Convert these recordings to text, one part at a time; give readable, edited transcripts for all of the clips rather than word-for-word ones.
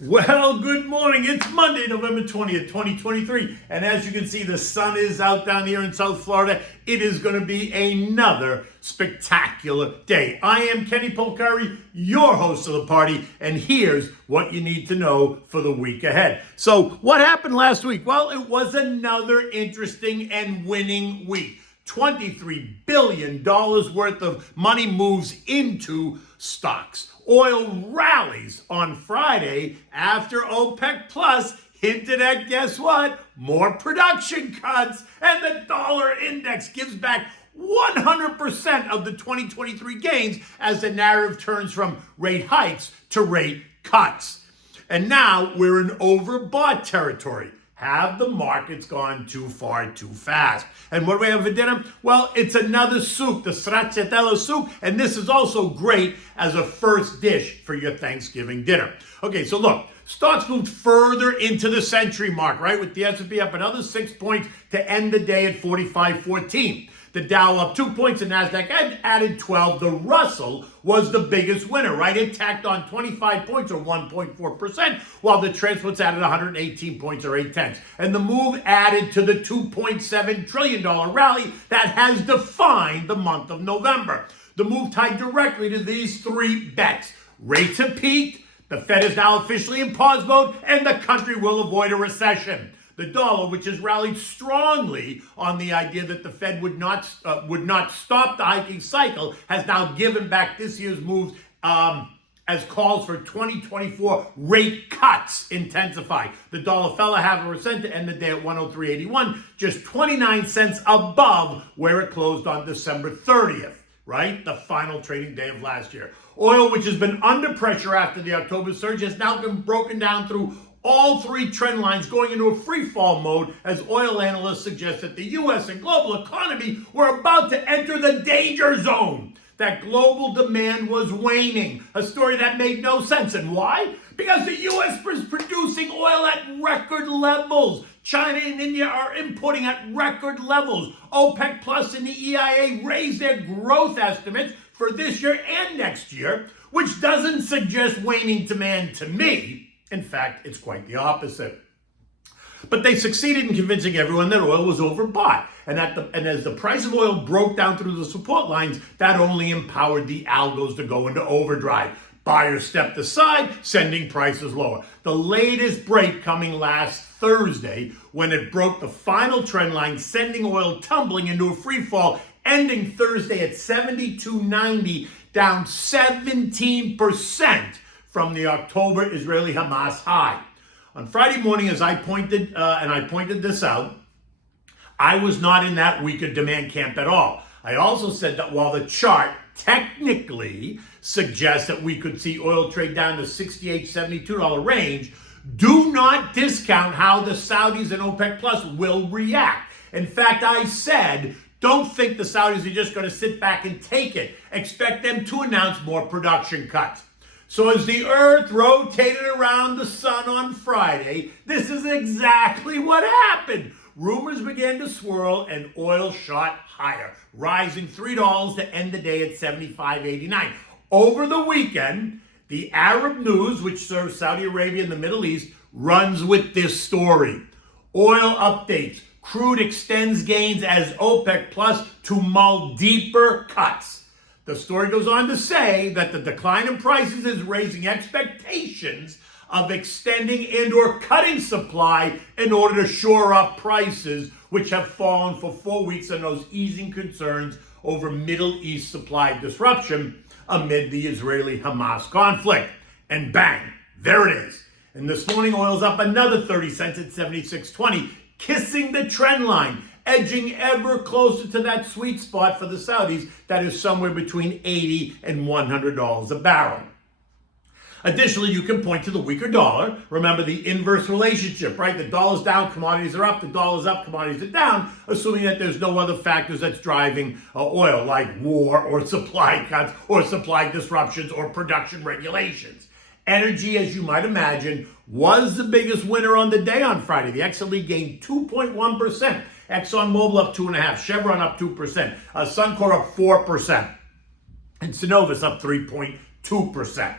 Well, good morning. It's Monday, November 20th, 2023. And as you can see, the sun is out down here in South Florida. It is going to be another spectacular day. I am ｃｈě̌ഛǐ, your host of the party, and here's what you need to know for the week ahead. So what happened last week? Well, it was another interesting and winning week. $23 billion worth of money moves into stocks. Oil rallies on Friday after OPEC Plus hinted at, guess what? More production cuts, and the dollar index gives back 100% of the 2023 gains as the narrative turns from rate hikes to rate cuts. And now we're in overbought territory. Have the markets gone too far, too fast? And what do we have for dinner? Well, it's another soup, the Stracciatella soup, and this is also great as a first dish for your Thanksgiving dinner. Okay, so look, stocks moved further into the century mark, right? With the S&P up another 6 points to end the day at 45.14. The Dow up 2 points, and NASDAQ added 12. The Russell was the biggest winner, right? It tacked on 25 points or 1.4%, while the transports added 118 points or 0.8. And the move added to the $2.7 trillion rally that has defined the month of November. The move tied directly to these three bets. Rates have peaked, the Fed is now officially in pause mode, and the country will avoid a recession. The dollar, which has rallied strongly on the idea that the Fed would not stop the hiking cycle, has now given back this year's moves as calls for 2024 rate cuts intensify. The dollar fell 0.5% to end the day at 103.81, just 29 cents above where it closed on December 30th, right? The final trading day of last year. Oil, which has been under pressure after the October surge, has now been broken down through all three trend lines, going into a free fall mode as oil analysts suggest that the U.S. and global economy were about to enter the danger zone, that global demand was waning, a story that made no sense. And why? Because the U.S. was producing oil at record levels. China and India are importing at record levels. OPEC Plus and the EIA raised their growth estimates for this year and next year, which doesn't suggest waning demand to me. In fact, it's quite the opposite. But they succeeded in convincing everyone that oil was overbought. And as the price of oil broke down through the support lines, that only empowered the algos to go into overdrive. Buyers stepped aside, sending prices lower. The latest break coming last Thursday when it broke the final trend line, sending oil tumbling into a free fall, ending Thursday at 72.90, down 17%. From the October Israeli-Hamas high. On Friday morning, as I pointed this out, I was not in that weaker demand camp at all. I also said that while the chart technically suggests that we could see oil trade down to $68, $72 range, do not discount how the Saudis and OPEC Plus will react. In fact, I said, don't think the Saudis are just going to sit back and take it. Expect them to announce more production cuts. So as the earth rotated around the sun on Friday, this is exactly what happened. Rumors began to swirl and oil shot higher, rising $3 to end the day at 75.89. Over the weekend, the Arab News, which serves Saudi Arabia and the Middle East, runs with this story. Oil updates. Crude extends gains as OPEC Plus to mull deeper cuts. The story goes on to say that the decline in prices is raising expectations of extending and or cutting supply in order to shore up prices, which have fallen for 4 weeks, and those easing concerns over Middle East supply disruption amid the Israeli-Hamas conflict. And bang, there it is. And this morning, oil's up another 30 cents at 76.20, kissing the trend line, edging ever closer to that sweet spot for the Saudis that is somewhere between $80 and $100 a barrel. Additionally, you can point to the weaker dollar. Remember the inverse relationship, right? The dollar's down, commodities are up. The dollar's up, commodities are down, assuming that there's no other factors that's driving oil, like war or supply cuts or supply disruptions or production regulations. Energy, as you might imagine, was the biggest winner on the day on Friday. The XLE gained 2.1%. ExxonMobil up 2.5%. Chevron up 2%. Suncor up 4%. And Cenovus up 3.2%.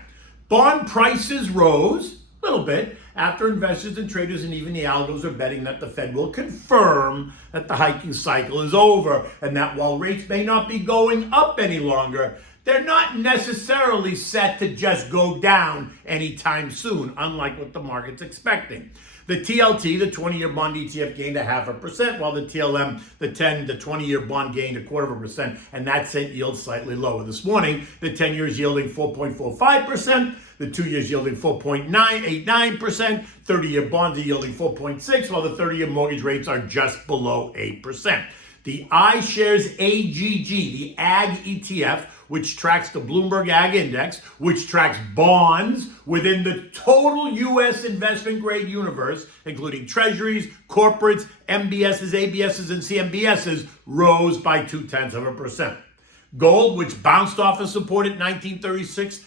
Bond prices rose, a little bit after investors and traders and even the algos are betting that the Fed will confirm that the hiking cycle is over and that while rates may not be going up any longer, they're not necessarily set to just go down anytime soon, unlike what the market's expecting. The TLT, the 20-year bond ETF, gained 0.5%, while the TLM, the 20-year bond, gained 0.25%, and that sent yields slightly lower. This morning, the 10 years yielding 4.45%, the 2 years yielding 4.989%, 30-year bonds are yielding 4.6%, while the 30-year mortgage rates are just below 8%. The iShares AGG, the AG ETF, which tracks the Bloomberg Ag Index, which tracks bonds within the total U.S. investment grade universe, including treasuries, corporates, MBSs, ABSs, and CMBSs, rose by 0.2%. Gold, which bounced off of support at 1936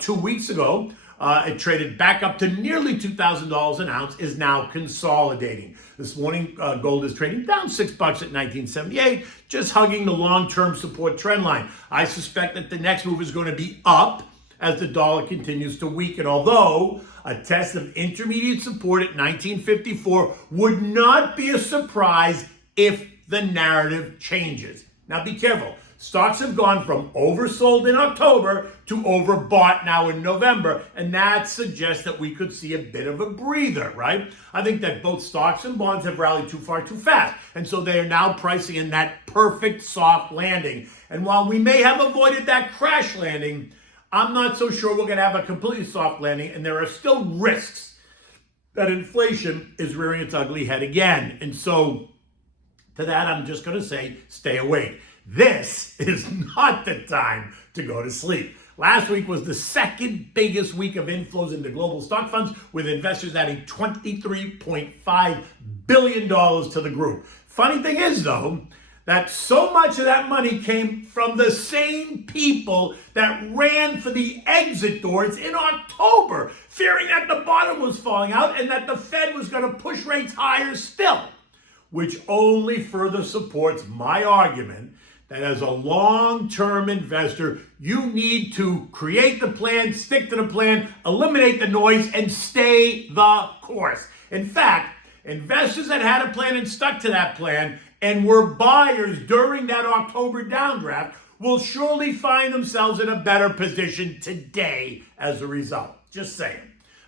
2 weeks ago, it traded back up to nearly $2,000 an ounce, is now consolidating. This morning, gold is trading down $6 at 1978, just hugging the long-term support trend line. I suspect that the next move is going to be up as the dollar continues to weaken, although a test of intermediate support at 1954 would not be a surprise if the narrative changes. Now be careful. Stocks have gone from oversold in October to overbought now in November, and that suggests that we could see a bit of a breather, right? I think that both stocks and bonds have rallied too far too fast, and so they are now pricing in that perfect soft landing. And while we may have avoided that crash landing, I'm not so sure we're going to have a completely soft landing, and there are still risks that inflation is rearing its ugly head again. And so to that, I'm just going to say, stay awake. This is not the time to go to sleep. Last week was the second biggest week of inflows into global stock funds, with investors adding $23.5 billion to the group. Funny thing is, though, that so much of that money came from the same people that ran for the exit doors in October, fearing that the bottom was falling out and that the Fed was going to push rates higher still, which only further supports my argument that as a long-term investor, you need to create the plan, stick to the plan, eliminate the noise, and stay the course. In fact, investors that had a plan and stuck to that plan and were buyers during that October downdraft will surely find themselves in a better position today as a result. Just saying.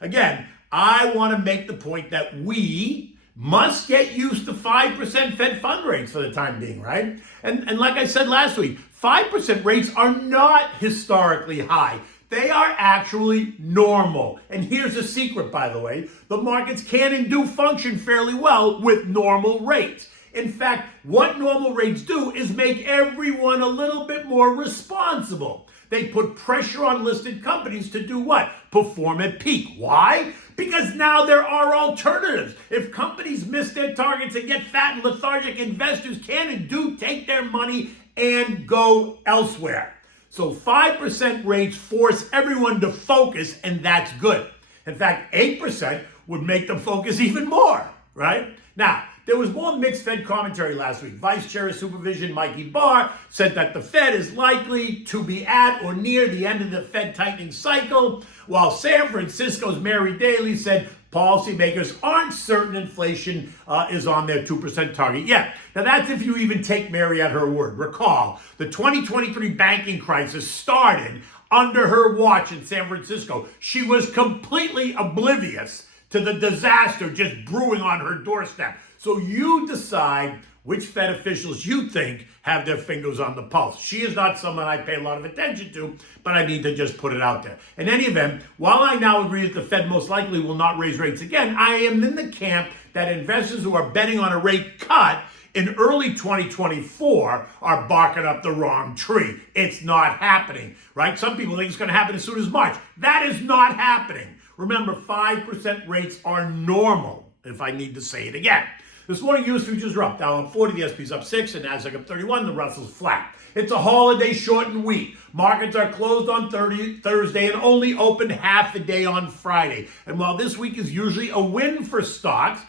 Again, I want to make the point that we must get used to 5% Fed fund rates for the time being, right? And like I said last week, 5% rates are not historically high. They are actually normal. And here's a secret, by the way. The markets can and do function fairly well with normal rates. In fact, what normal rates do is make everyone a little bit more responsible. They put pressure on listed companies to do what? Perform at peak. Why? Because now there are alternatives. If companies miss their targets and get fat and lethargic, investors can and do take their money and go elsewhere. So 5% rates force everyone to focus, and that's good. In fact, 8% would make them focus even more, right? Now, there was more mixed Fed commentary last week. Vice Chair of Supervision Mikey Barr said that the Fed is likely to be at or near the end of the Fed tightening cycle, while San Francisco's Mary Daly said policymakers aren't certain inflation is on their 2% target yet. Now that's if you even take Mary at her word. Recall, the 2023 banking crisis started under her watch in San Francisco. She was completely oblivious to the disaster just brewing on her doorstep. So you decide which Fed officials you think have their fingers on the pulse. She is not someone I pay a lot of attention to, but I need to just put it out there. In any event, while I now agree that the Fed most likely will not raise rates again, I am in the camp that investors who are betting on a rate cut in early 2024 are barking up the wrong tree. It's not happening, right? Some people think it's going to happen as soon as March. That is not happening. Remember, 5% rates are normal, if I need to say it again. This morning, U.S. futures are up. Dow up 40, the S&P's up 6, and Nasdaq up 31, the Russell's flat. It's a holiday shortened week. Markets are closed on Thursday and only opened half a day on Friday. And while this week is usually a win for stocks,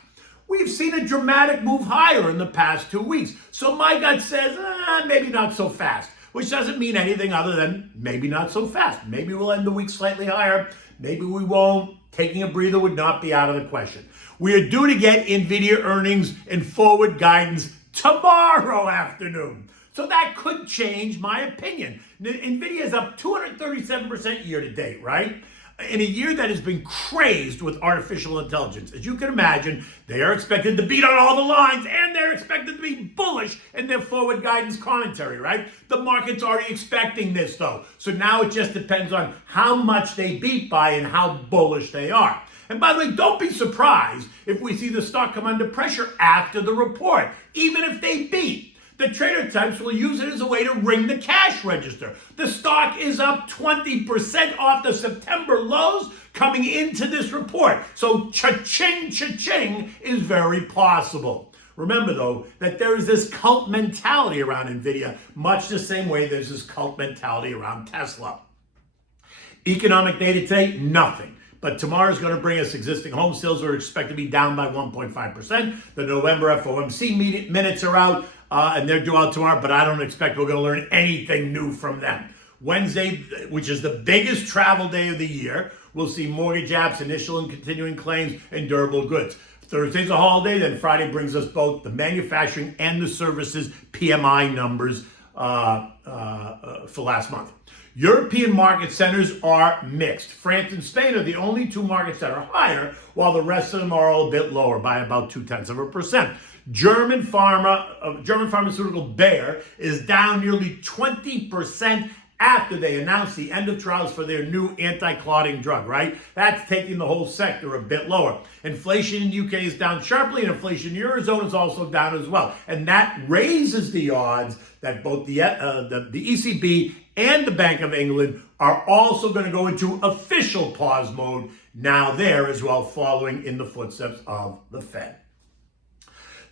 we've seen a dramatic move higher in the past 2 weeks. So my gut says, maybe not so fast, which doesn't mean anything other than maybe not so fast. Maybe we'll end the week slightly higher. Maybe we won't. taking a breather would not be out of the question. We are due to get Nvidia earnings and forward guidance tomorrow afternoon. So that could change my opinion. Nvidia is up 237% year to date, right? In a year that has been crazed with artificial intelligence. As you can imagine, they are expected to beat on all the lines, and they're expected to be bullish in their forward guidance commentary, right? The market's already expecting this, though. So now it just depends on how much they beat by and how bullish they are. And by the way, don't be surprised if we see the stock come under pressure after the report, even if they beat. The trader types will use it as a way to ring the cash register. The stock is up 20% off the September lows coming into this report. So cha-ching, cha-ching is very possible. Remember, though, that there is this cult mentality around Nvidia, much the same way there's this cult mentality around Tesla. Economic data today, nothing. But tomorrow is going to bring us existing home sales are expected to be down by 1.5%. The November FOMC minutes are out, and they're due out tomorrow, but I don't expect we're going to learn anything new from them. Wednesday, which is the biggest travel day of the year, we'll see mortgage apps, initial and continuing claims, and durable goods. Thursday's a holiday, then Friday brings us both the manufacturing and the services PMI numbers for last month. European market centers are mixed. France and Spain are the only two markets that are higher, while the rest of them are all a bit lower by about 0.2%. German pharmaceutical Bayer is down nearly 20% after they announced the end of trials for their new anti-clotting drug, right? That's taking the whole sector a bit lower. Inflation in the UK is down sharply, and inflation in the Eurozone is also down as well. And that raises the odds that both the ECB and the Bank of England are also going to go into official pause mode now there as well, following in the footsteps of the Fed.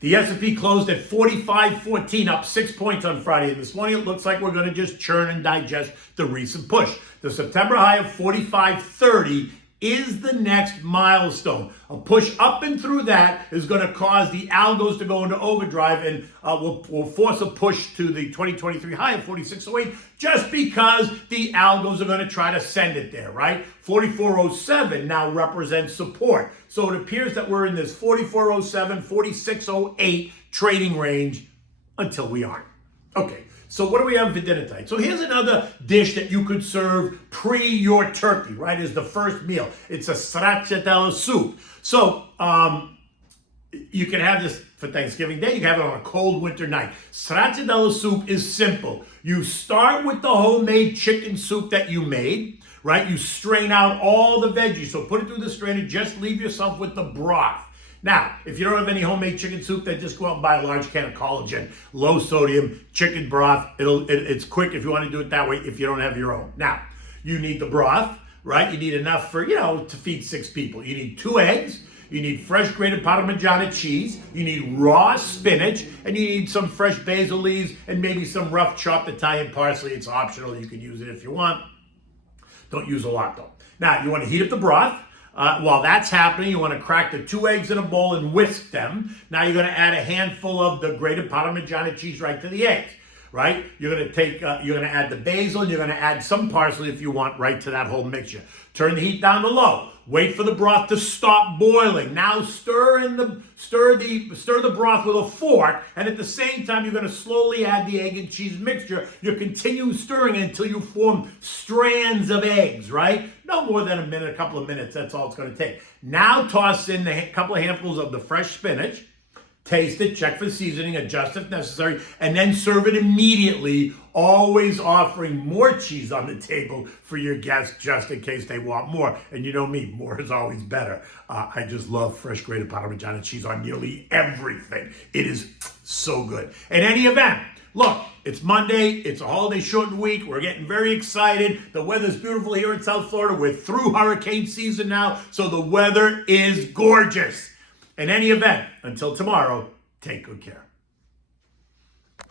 The S&P closed at 45.14, up 6 points on Friday. And this morning, it looks like we're going to just churn and digest the recent push. The September high of 45.30 is the next milestone. A push up and through that is going to cause the algos to go into overdrive and will force a push to the 2023 high of 46.08 just because the algos are going to try to send it there, right? 44.07 now represents support. So it appears that we're in this 44.07, 46.08 trading range until we aren't. Okay. So what do we have for dinner tonight? So here's another dish that you could serve pre your turkey, right? Is the first meal. It's a Stracciatella soup. So you can have this for Thanksgiving Day. You can have it on a cold winter night. Stracciatella soup is simple. You start with the homemade chicken soup that you made, right? You strain out all the veggies. So put it through the strainer. Just leave yourself with the broth. Now, if you don't have any homemade chicken soup, then just go out and buy a large can of collagen, low sodium chicken broth. It's quick if you want to do it that way if you don't have your own. Now, you need the broth, right? You need enough for, to feed 6 people. You need 2 eggs. You need fresh grated Parmigiana cheese. You need raw spinach. And you need some fresh basil leaves and maybe some rough chopped Italian parsley. It's optional. You can use it if you want. Don't use a lot, though. Now, you want to heat up the broth. While that's happening, you want to crack the 2 eggs in a bowl and whisk them. Now you're going to add a handful of the grated Parmigiana cheese right to the eggs, right? You're going to add the basil, and you're going to add some parsley if you want right to that whole mixture. Turn the heat down to low. Wait for the broth to stop boiling. Now stir the broth with a fork, and at the same time, you're going to slowly add the egg and cheese mixture. You continue stirring until you form strands of eggs, right? No more than a couple of minutes. That's all it's going to take. Now toss in a couple of handfuls of the fresh spinach. Taste it, check for seasoning, adjust if necessary, and then serve it immediately, always offering more cheese on the table for your guests just in case they want more. And you know me, more is always better. I just love fresh grated Parmigiana cheese on nearly everything. It is so good. In any event, look, it's Monday. It's a holiday shortened week. We're getting very excited. The weather's beautiful here in South Florida. We're through hurricane season now, so the weather is gorgeous. In any event, until tomorrow, take good care.